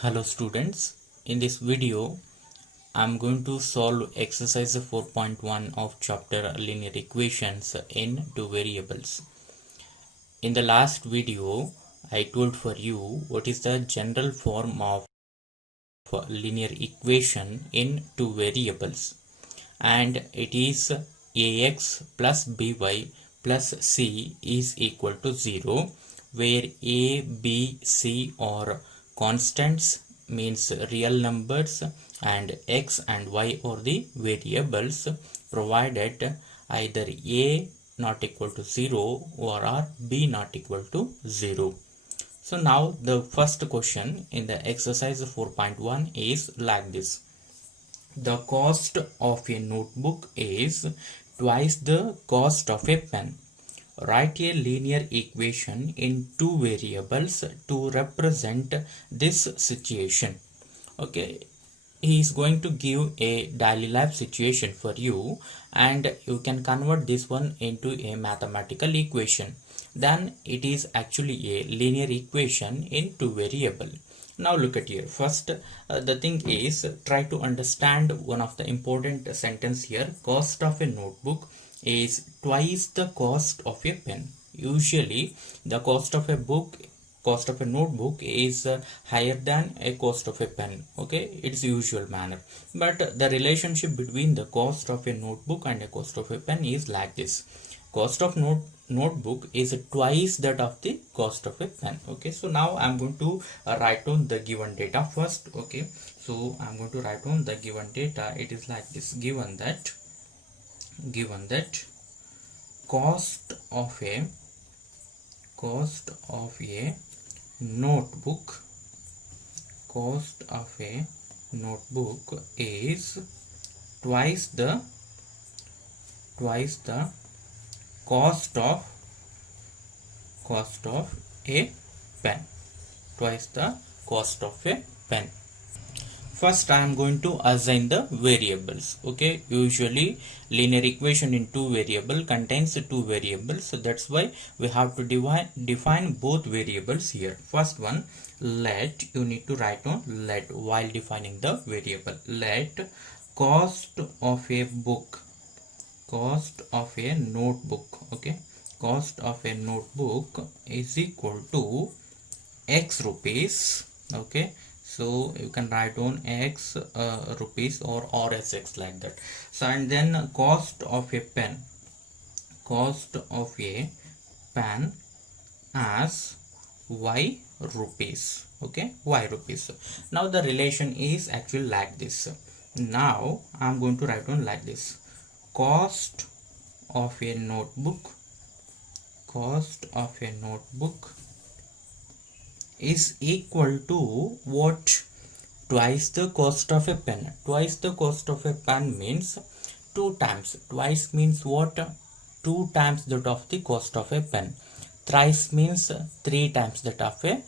Hello students, in this video I am going to solve exercise 4.1 of chapter linear equations in two variables. In the last video I told for you what is the general form of linear equation in two variables, and it is ax plus by plus c is equal to 0, where a, b, c are constants, means real numbers, and x and y are the variables, provided either a not equal to 0 or b not equal to 0. So now the first question in the exercise 4.1 is like this. The cost of a notebook is twice the cost of a pen. Write a linear equation in two variables to represent this situation. Okay, he is going to give a daily life situation for you, and you can convert this one into a mathematical equation. Then it is actually a linear equation in two variable. Now look at here. First, the thing is, try to understand one of the important sentence here. Cost of a notebook is twice the cost of a pen. Usually the cost of a notebook is higher than a cost of a pen. Okay, it's usual manner, but the relationship between the cost of a notebook and a cost of a pen is like this. Cost of notebook is twice that of the cost of a pen. Okay, so now I'm going to write down the given data first. Okay, so I'm going to write down the given data. It is like this. Given that cost of a notebook is twice the cost of a pen. Twice the cost of a pen. First I am going to assign the variables. Okay, usually linear equation in two variable contains two variables, so that's why we have to define both variables here. First one, let, you need to write on let while defining the variable. Let cost of a notebook, okay, cost of a notebook is equal to x rupees. Okay, so you can write down x rupees or rsx like that. So and then cost of a pen as y rupees. Okay, y rupees. Now the relation is actually like this. Now I'm going to write down like this. Cost of a notebook is equal to what? Twice the cost of a pen. Twice the cost of a pen means 2 times. Twice means what? 2 times that of the cost of a pen. Thrice means 3 times that of a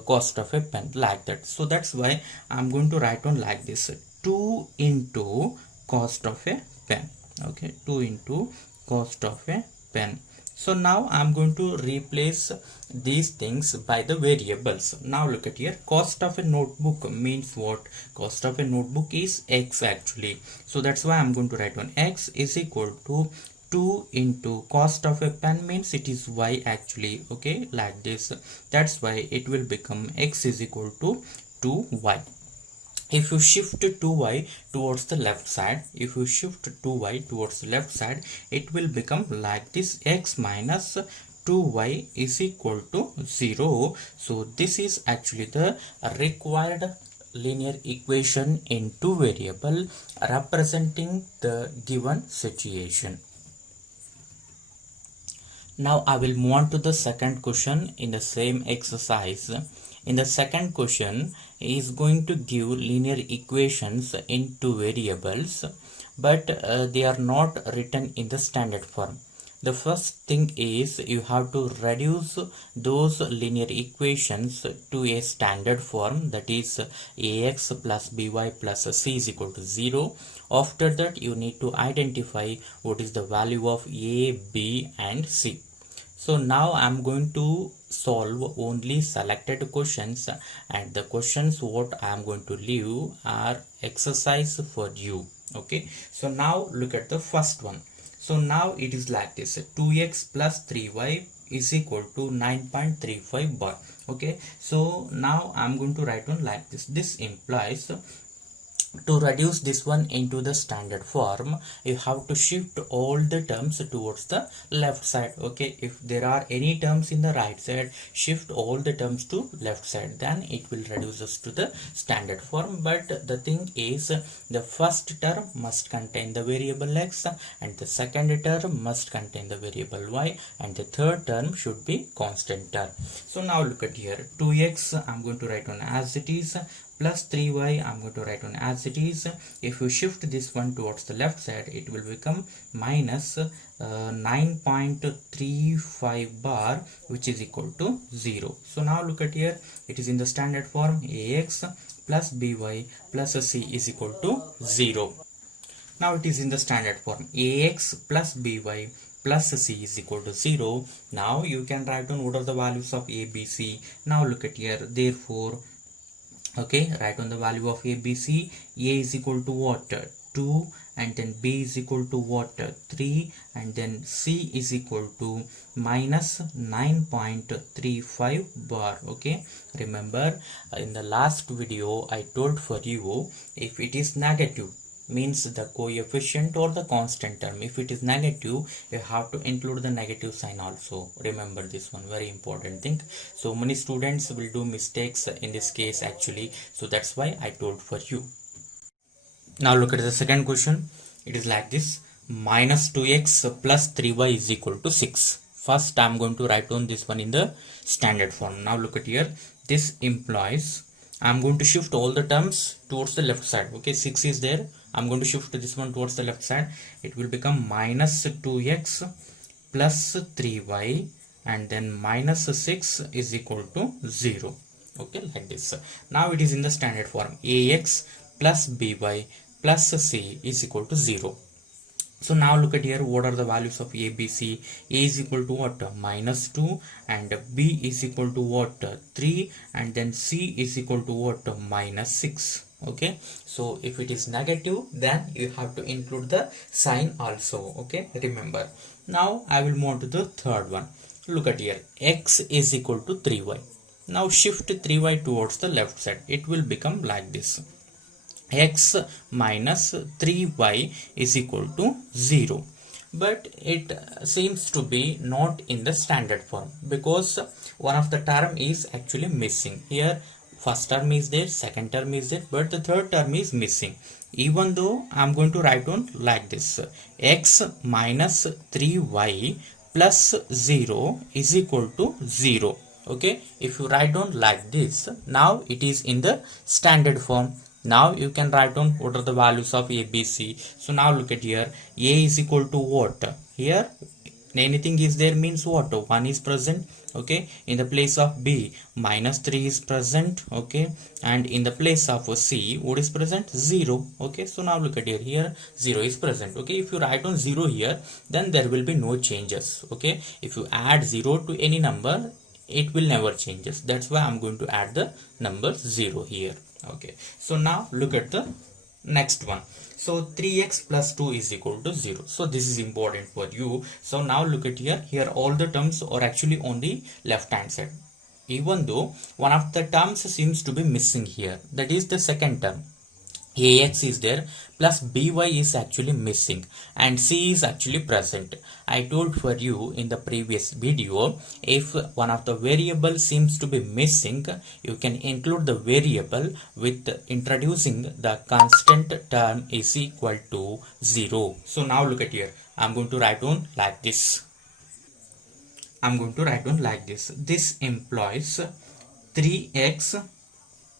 cost of a pen, like that. So that's why I'm going to write on like this. 2 into cost of a pen. Okay, 2 into cost of a pen. So now I'm going to replace these things by the variables. Now look at here. Cost of a notebook means what? Cost of a notebook is x actually. So that's why I'm going to write on x is equal to 2 into cost of a pen means it is y actually. Okay, like this. That's why it will become x is equal to 2y. If you shift 2y towards the left side, it will become like this. X minus 2y is equal to 0. So this is actually the required linear equation in two variable representing the given situation. Now I will move on to the second question in the same exercise. In the second question, he is going to give linear equations in two variables, but they are not written in the standard form. The first thing is you have to reduce those linear equations to a standard form, that is ax plus by plus c is equal to 0. After that you need to identify what is the value of a, b and c. So now I'm going to solve only selected questions, and the questions what I am going to leave are exercise for you. Okay, so now look at the first one. So now it is like this: 2x plus 3y is equal to 9.35 bar. Okay, so now I'm going to write on like this. This implies to reduce this one into the standard form, you have to shift all the terms towards the left side. Okay, if there are any terms in the right side, shift all the terms to left side, then it will reduce us to the standard form. But the thing is, the first term must contain the variable x, and the second term must contain the variable y, and the third term should be constant term. So now look at here: 2x I'm going to write on as it is, plus 3y I'm going to write on as it is. If you shift this one towards the left side, it will become minus 9.35 bar, which is equal to 0. So now look at here, it is in the standard form: ax plus by plus c is equal to 0. Now it is in the standard form: ax plus by plus c is equal to 0. Now you can write down what are the values of a, b, c. Now look at here, therefore, okay, write on the value of a, b, c. A is equal to what? 2, and then b is equal to what? 3, and then c is equal to minus 9.35 bar. Okay, remember in the last video I told for you, if it is negative, means the coefficient or the constant term, if it is negative, you have to include the negative sign also. Remember this one, very important thing. So many students will do mistakes in this case actually, so that's why I told for you. Now look at the second question. It is like this: minus 2x plus 3y is equal to 6. First I'm going to write on this one in the standard form. Now look at here, this implies I'm going to shift all the terms towards the left side. Okay, 6 is there, I'm going to shift this one towards the left side. It will become minus 2x plus 3y, and then minus 6 is equal to 0. Okay, like this. Now it is in the standard form: ax plus by plus c is equal to 0. So now look at here, what are the values of a, b, c? A is equal to what? Minus 2, and b is equal to what? 3, and then c is equal to what? Minus 6. Okay, so if it is negative, then you have to include the sign also. Okay, remember. Now I will move on to the third one. Look at here, x is equal to 3y. Now shift 3y towards the left side, it will become like this: x minus 3y is equal to 0. But it seems to be not in the standard form, because one of the term is actually missing here. First term is there, second term is there, but the third term is missing. Even though I'm going to write on like this: x minus 3y plus 0 is equal to 0. Okay, if you write down like this, now it is in the standard form. Now you can write down what are the values of a, b, c. So now look at here, a is equal to what? Here anything is there means what? 1 is present. Okay, in the place of b, minus 3 is present. Okay, and in the place of c, what is present? 0. Okay, so now look at here, 0 is present. Okay, if you write on 0 here, then there will be no changes. Okay, if you add 0 to any number, it will never changes. That's why I'm going to add the number 0 here. Okay, so now look at the next one. So 3x plus 2 is equal to 0. So this is important for you. So now look at here all the terms are actually on the left hand side, even though one of the terms seems to be missing here, that is the second term. Ax is there, plus by is actually missing, and c is actually present. I told for you in the previous video, if one of the variables seems to be missing, you can include the variable with introducing the constant term is equal to 0. So now look at here, I'm going to write on like this. This implies 3x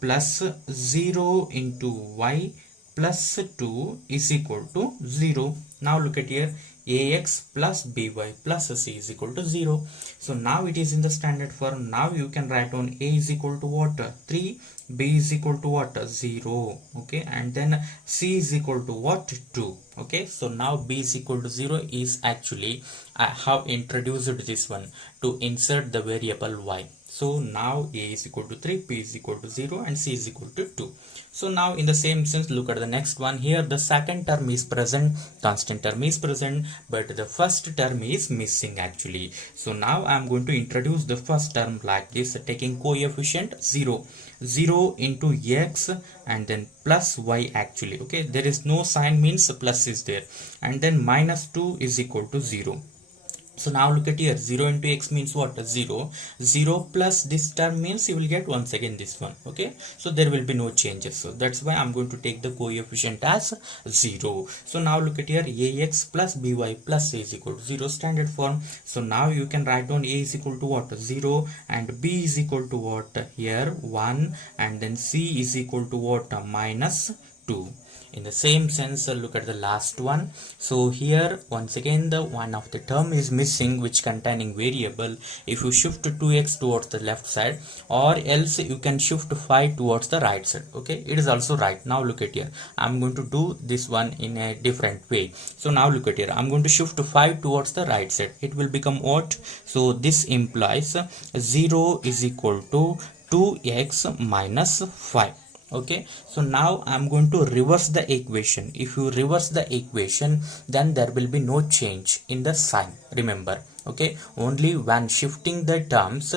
plus 0 into y plus 2 is equal to 0. Now look at here, ax plus by plus c is equal to 0. So now it is in the standard form. Now you can write on a is equal to what? 3, b is equal to what? 0. Okay, and then c is equal to what? 2. Okay, so now b is equal to 0 is actually I have introduced this one to insert the variable y. So now a is equal to 3, b is equal to 0, and c is equal to 2. So now in the same sense, look at the next one. Here the second term is present, constant term is present, but the first term is missing actually. So now I am going to introduce the first term like this, taking coefficient 0. 0 into x and then plus y actually. Okay, there is no sign, means plus is there, and then minus 2 is equal to 0. So now look at here, 0 into x means what? 0. 0 plus this term means you will get once again this one. Okay, so there will be no changes. So that's why I'm going to take the coefficient as 0. So now look at here, ax plus by plus c is equal to 0, standard form. So now you can write down a is equal to what? 0, and b is equal to what? Here 1, and then c is equal to what? Minus 2. In the same sense, look at the last one. So here once again the one of the term is missing which containing variable. If you shift 2x towards the left side, or else you can shift 5 towards the right side. Okay, it is also right. Now look at here, I'm going to do this one in a different way. So now look at here, I'm going to shift 5 towards the right side. It will become what? So this implies 0 is equal to 2x minus 5. Okay, so now I'm going to reverse the equation. If you reverse the equation, then there will be no change in the sign, remember. Okay, only when shifting the terms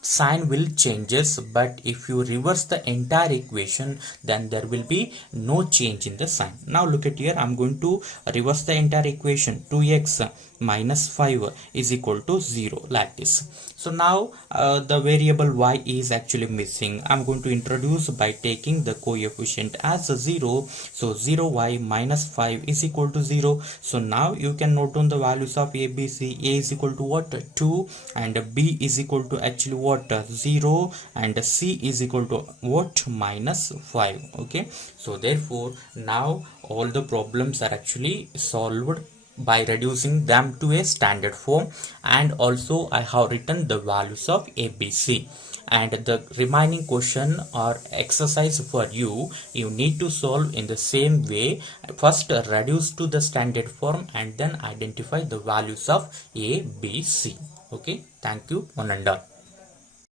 sign will changes, but if you reverse the entire equation, then there will be no change in the sign. Now look at here, I'm going to reverse the entire equation. 2x minus 5 is equal to 0 like this. So now the variable y is actually missing. I'm going to introduce by taking the coefficient as 0. So 0y minus 5 is equal to 0. So now you can note down the values of a, b, c. A is equal to what? 2, and b is equal to actually what? 0, and c is equal to what? Minus 5. Okay, so therefore now all the problems are actually solved by reducing them to a standard form, and also I have written the values of a, b, c, and the remaining question or exercise for you need to solve in the same way. First reduce to the standard form and then identify the values of a, b, c. Okay, thank you, one and all.